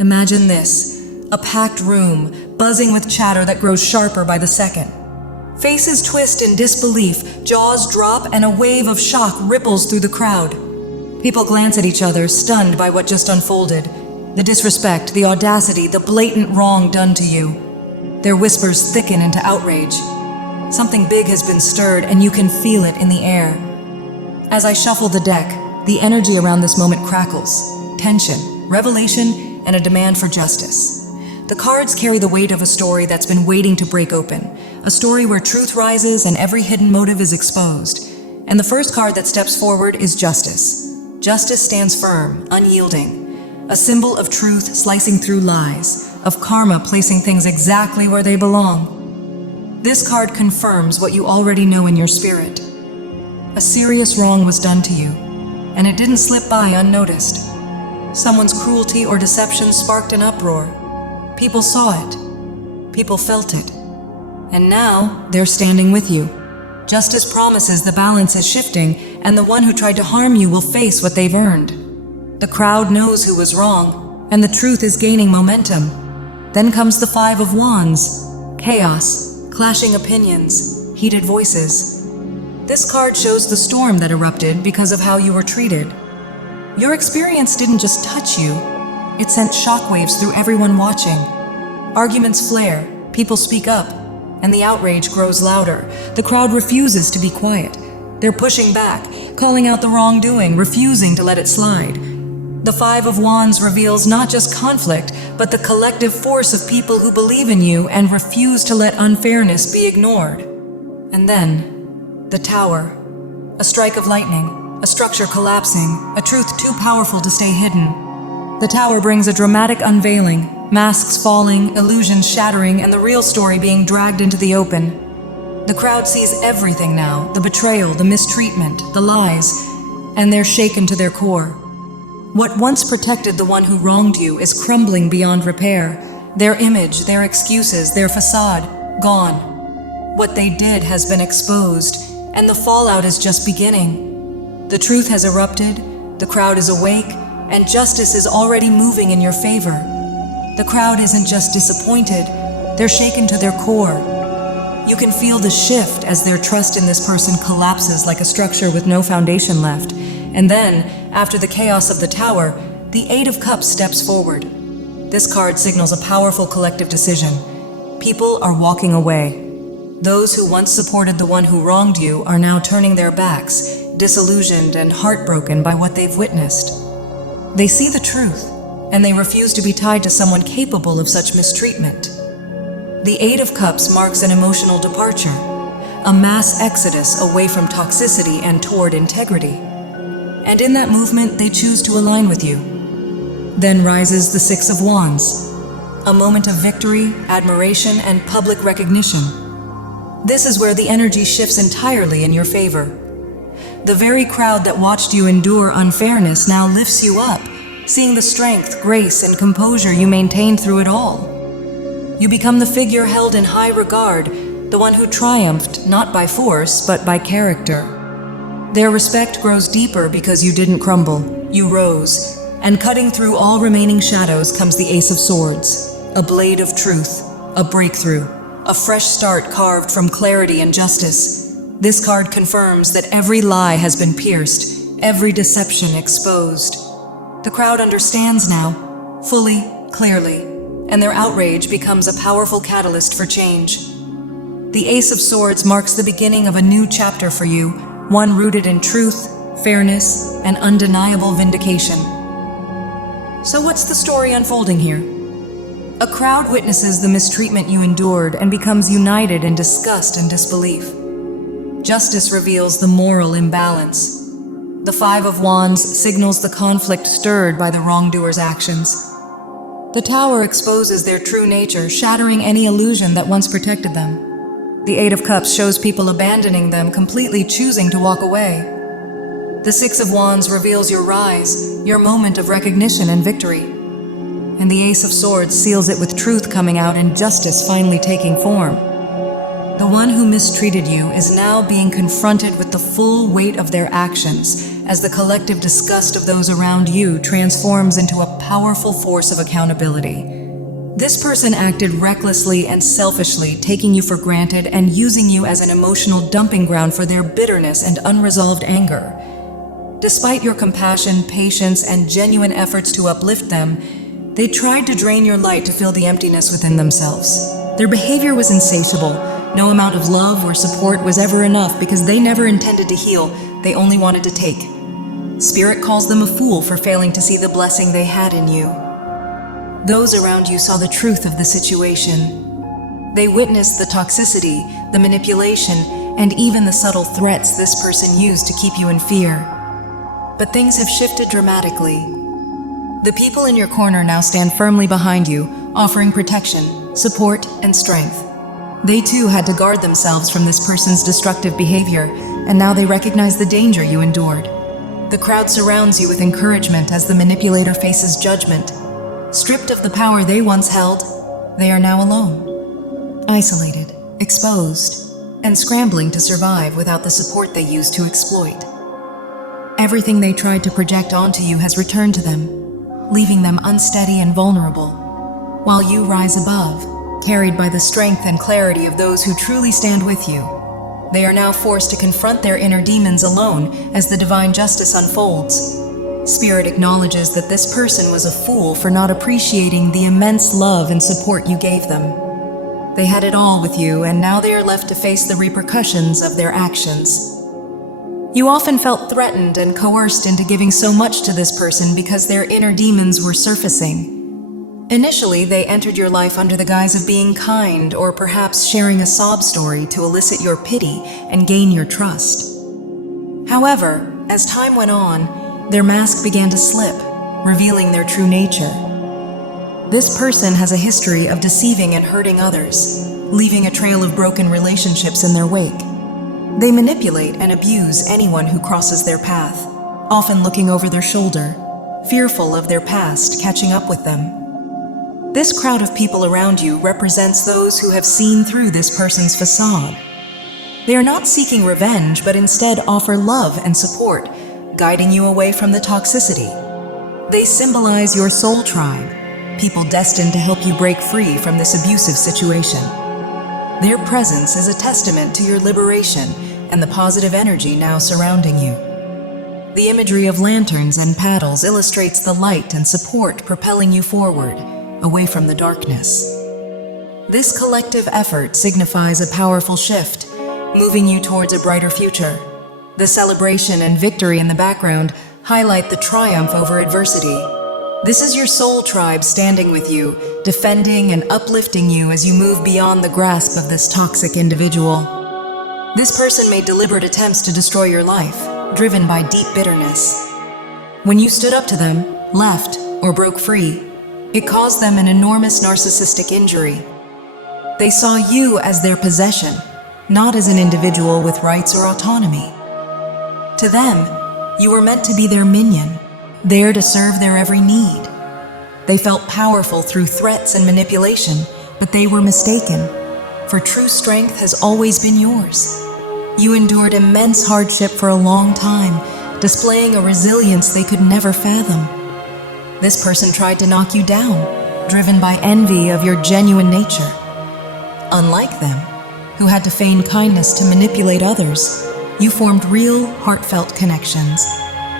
Imagine this, a packed room, buzzing with chatter that grows sharper by the second. Faces twist in disbelief, jaws drop, and a wave of shock ripples through the crowd. People glance at each other, stunned by what just unfolded. The disrespect, the audacity, the blatant wrong done to you. Their whispers thicken into outrage. Something big has been stirred, and you can feel it in the air. As I shuffle the deck, the energy around this moment crackles. Tension, revelation, and a demand for justice. The cards carry the weight of a story that's been waiting to break open. A story where truth rises and every hidden motive is exposed. And the first card that steps forward is justice. Justice stands firm, unyielding. A symbol of truth slicing through lies, of karma placing things exactly where they belong. This card confirms what you already know in your spirit. A serious wrong was done to you, and it didn't slip by unnoticed. Someone's cruelty or deception sparked an uproar. People saw it. People felt it. And now, they're standing with you. Justice promises the balance is shifting, and the one who tried to harm you will face what they've earned. The crowd knows who was wrong, and the truth is gaining momentum. Then comes the Five of Wands. Chaos, clashing opinions, heated voices. This card shows the storm that erupted because of how you were treated. Your experience didn't just touch you, it sent shockwaves through everyone watching. Arguments flare, people speak up, and the outrage grows louder. The crowd refuses to be quiet. They're pushing back, calling out the wrongdoing, refusing to let it slide. The Five of Wands reveals not just conflict, but the collective force of people who believe in you and refuse to let unfairness be ignored. And then, the Tower. A strike of lightning, a structure collapsing, a truth too powerful to stay hidden. The Tower brings a dramatic unveiling, masks falling, illusions shattering, and the real story being dragged into the open. The crowd sees everything now, the betrayal, the mistreatment, the lies, and they're shaken to their core. What once protected the one who wronged you is crumbling beyond repair. Their image, their excuses, their facade, gone. What they did has been exposed, and the fallout is just beginning. The truth has erupted, the crowd is awake, and justice is already moving in your favor. The crowd isn't just disappointed, they're shaken to their core. You can feel the shift as their trust in this person collapses like a structure with no foundation left. And then, after the chaos of the Tower, the Eight of Cups steps forward. This card signals a powerful collective decision. People are walking away. Those who once supported the one who wronged you are now turning their backs, disillusioned and heartbroken by what they've witnessed. They see the truth, and they refuse to be tied to someone capable of such mistreatment. The Eight of Cups marks an emotional departure, a mass exodus away from toxicity and toward integrity. And in that movement, they choose to align with you. Then rises the Six of Wands, a moment of victory, admiration, and public recognition. This is where the energy shifts entirely in your favor. The very crowd that watched you endure unfairness now lifts you up, seeing the strength, grace, and composure you maintained through it all. You become the figure held in high regard, the one who triumphed not by force, but by character. Their respect grows deeper because you didn't crumble, you rose, and cutting through all remaining shadows comes the Ace of Swords, a blade of truth, a breakthrough, a fresh start carved from clarity and justice. This card confirms that every lie has been pierced, every deception exposed. The crowd understands now, fully, clearly, and their outrage becomes a powerful catalyst for change. The Ace of Swords marks the beginning of a new chapter for you, one rooted in truth, fairness, and undeniable vindication. So what's the story unfolding here? A crowd witnesses the mistreatment you endured and becomes united in disgust and disbelief. Justice reveals the moral imbalance. The Five of Wands signals the conflict stirred by the wrongdoer's actions. The Tower exposes their true nature, shattering any illusion that once protected them. The Eight of Cups shows people abandoning them, completely choosing to walk away. The Six of Wands reveals your rise, your moment of recognition and victory. And the Ace of Swords seals it with truth coming out and justice finally taking form. The one who mistreated you is now being confronted with the full weight of their actions as the collective disgust of those around you transforms into a powerful force of accountability. This person acted recklessly and selfishly, taking you for granted and using you as an emotional dumping ground for their bitterness and unresolved anger. Despite your compassion, patience, and genuine efforts to uplift them, they tried to drain your light to fill the emptiness within themselves. Their behavior was insatiable. No amount of love or support was ever enough because they never intended to heal, they only wanted to take. Spirit calls them a fool for failing to see the blessing they had in you. Those around you saw the truth of the situation. They witnessed the toxicity, the manipulation, and even the subtle threats this person used to keep you in fear. But things have shifted dramatically. The people in your corner now stand firmly behind you, offering protection, support, and strength. They too had to guard themselves from this person's destructive behavior, and now they recognize the danger you endured. The crowd surrounds you with encouragement as the manipulator faces judgment. Stripped of the power they once held, they are now alone, isolated, exposed, and scrambling to survive without the support they used to exploit. Everything they tried to project onto you has returned to them, leaving them unsteady and vulnerable, while you rise above, carried by the strength and clarity of those who truly stand with you. They are now forced to confront their inner demons alone as the divine justice unfolds. Spirit acknowledges that this person was a fool for not appreciating the immense love and support you gave them. They had it all with you, and now they are left to face the repercussions of their actions. You often felt threatened and coerced into giving so much to this person because their inner demons were surfacing. Initially, they entered your life under the guise of being kind or perhaps sharing a sob story to elicit your pity and gain your trust. However, as time went on, their mask began to slip, revealing their true nature. This person has a history of deceiving and hurting others, leaving a trail of broken relationships in their wake. They manipulate and abuse anyone who crosses their path, often looking over their shoulder, fearful of their past catching up with them. This crowd of people around you represents those who have seen through this person's facade. They are not seeking revenge, but instead offer love and support, guiding you away from the toxicity. They symbolize your soul tribe, people destined to help you break free from this abusive situation. Their presence is a testament to your liberation and the positive energy now surrounding you. The imagery of lanterns and paddles illustrates the light and support propelling you forward, away from the darkness. This collective effort signifies a powerful shift, moving you towards a brighter future. The celebration and victory in the background highlight the triumph over adversity. This is your soul tribe standing with you, defending and uplifting you as you move beyond the grasp of this toxic individual. This person made deliberate attempts to destroy your life, driven by deep bitterness. When you stood up to them, left, or broke free, it caused them an enormous narcissistic injury. They saw you as their possession, not as an individual with rights or autonomy. To them, you were meant to be their minion, there to serve their every need. They felt powerful through threats and manipulation, but they were mistaken, for true strength has always been yours. You endured immense hardship for a long time, displaying a resilience they could never fathom. This person tried to knock you down, driven by envy of your genuine nature. Unlike them, who had to feign kindness to manipulate others, you formed real, heartfelt connections.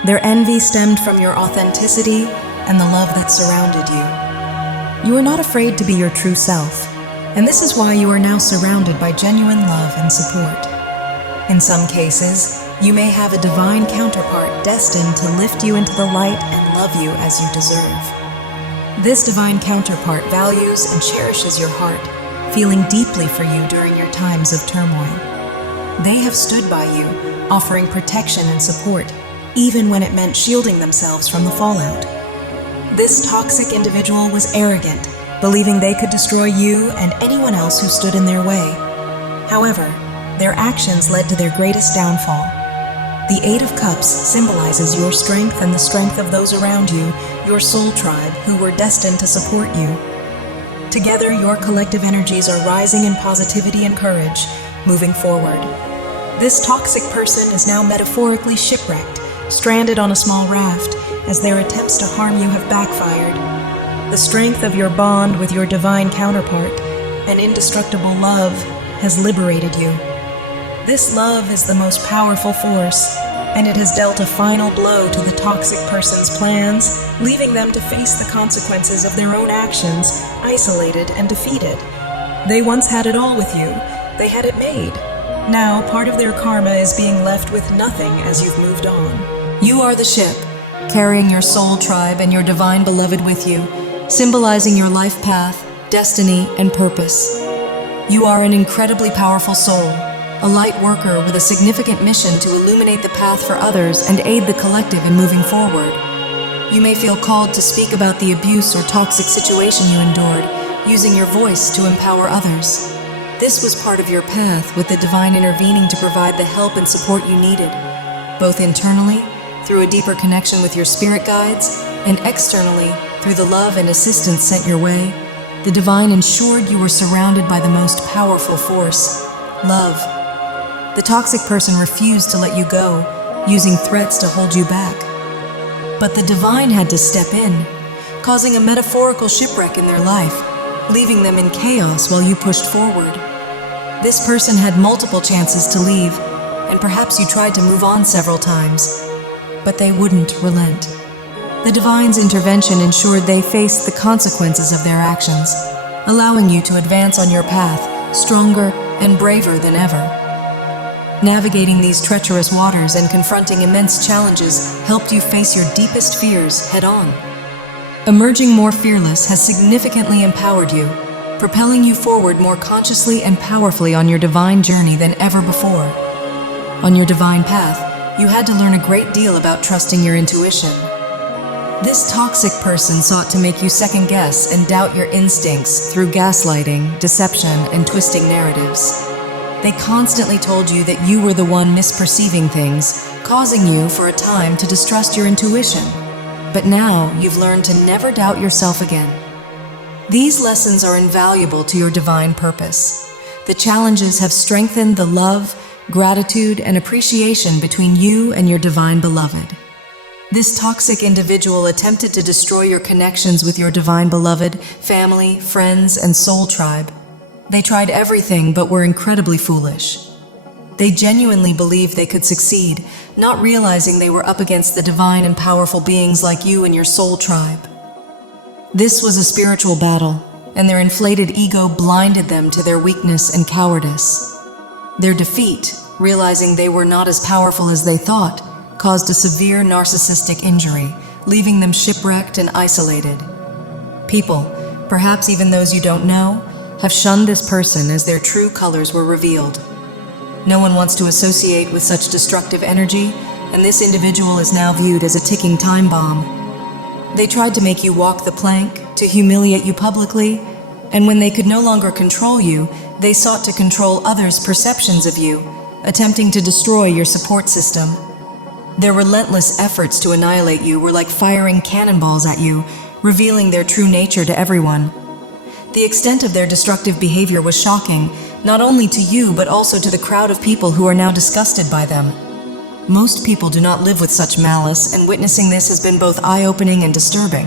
Their envy stemmed from your authenticity and the love that surrounded you. You are not afraid to be your true self, and this is why you are now surrounded by genuine love and support. In some cases, you may have a divine counterpart destined to lift you into the light and love you as you deserve. This divine counterpart values and cherishes your heart, feeling deeply for you during your times of turmoil. They have stood by you, offering protection and support, even when it meant shielding themselves from the fallout. This toxic individual was arrogant, believing they could destroy you and anyone else who stood in their way. However, their actions led to their greatest downfall. The Eight of Cups symbolizes your strength and the strength of those around you, your soul tribe, who were destined to support you. Together, your collective energies are rising in positivity and courage, moving forward. This toxic person is now metaphorically shipwrecked, stranded on a small raft, as their attempts to harm you have backfired. The strength of your bond with your divine counterpart, an indestructible love, has liberated you. This love is the most powerful force, and it has dealt a final blow to the toxic person's plans, leaving them to face the consequences of their own actions, isolated and defeated. They once had it all with you. They had it made. Now, part of their karma is being left with nothing as you've moved on. You are the ship, carrying your soul tribe and your divine beloved with you, symbolizing your life path, destiny, and purpose. You are an incredibly powerful soul, a light worker with a significant mission to illuminate the path for others and aid the collective in moving forward. You may feel called to speak about the abuse or toxic situation you endured, using your voice to empower others. This was part of your path, with the divine intervening to provide the help and support you needed, both internally, through a deeper connection with your spirit guides, and externally, through the love and assistance sent your way. The divine ensured you were surrounded by the most powerful force, love. The toxic person refused to let you go, using threats to hold you back. But the divine had to step in, causing a metaphorical shipwreck in their life, leaving them in chaos while you pushed forward. This person had multiple chances to leave, and perhaps you tried to move on several times, but they wouldn't relent. The divine's intervention ensured they faced the consequences of their actions, allowing you to advance on your path, stronger and braver than ever. Navigating these treacherous waters and confronting immense challenges helped you face your deepest fears head-on. Emerging more fearless has significantly empowered you, propelling you forward more consciously and powerfully on your divine journey than ever before. On your divine path, you had to learn a great deal about trusting your intuition. This toxic person sought to make you second-guess and doubt your instincts through gaslighting, deception, and twisting narratives. They constantly told you that you were the one misperceiving things, causing you for a time to distrust your intuition. But now you've learned to never doubt yourself again. These lessons are invaluable to your divine purpose. The challenges have strengthened the love, gratitude, and appreciation between you and your divine beloved. This toxic individual attempted to destroy your connections with your divine beloved, family, friends, and soul tribe. They tried everything but were incredibly foolish. They genuinely believed they could succeed, not realizing they were up against the divine and powerful beings like you and your soul tribe. This was a spiritual battle, and their inflated ego blinded them to their weakness and cowardice. Their defeat, realizing they were not as powerful as they thought, caused a severe narcissistic injury, leaving them shipwrecked and isolated. People, perhaps even those you don't know, have shunned this person as their true colors were revealed. No one wants to associate with such destructive energy, and this individual is now viewed as a ticking time bomb. They tried to make you walk the plank, to humiliate you publicly, and when they could no longer control you, they sought to control others' perceptions of you, attempting to destroy your support system. Their relentless efforts to annihilate you were like firing cannonballs at you, revealing their true nature to everyone. The extent of their destructive behavior was shocking, not only to you but also to the crowd of people who are now disgusted by them. Most people do not live with such malice, and witnessing this has been both eye-opening and disturbing.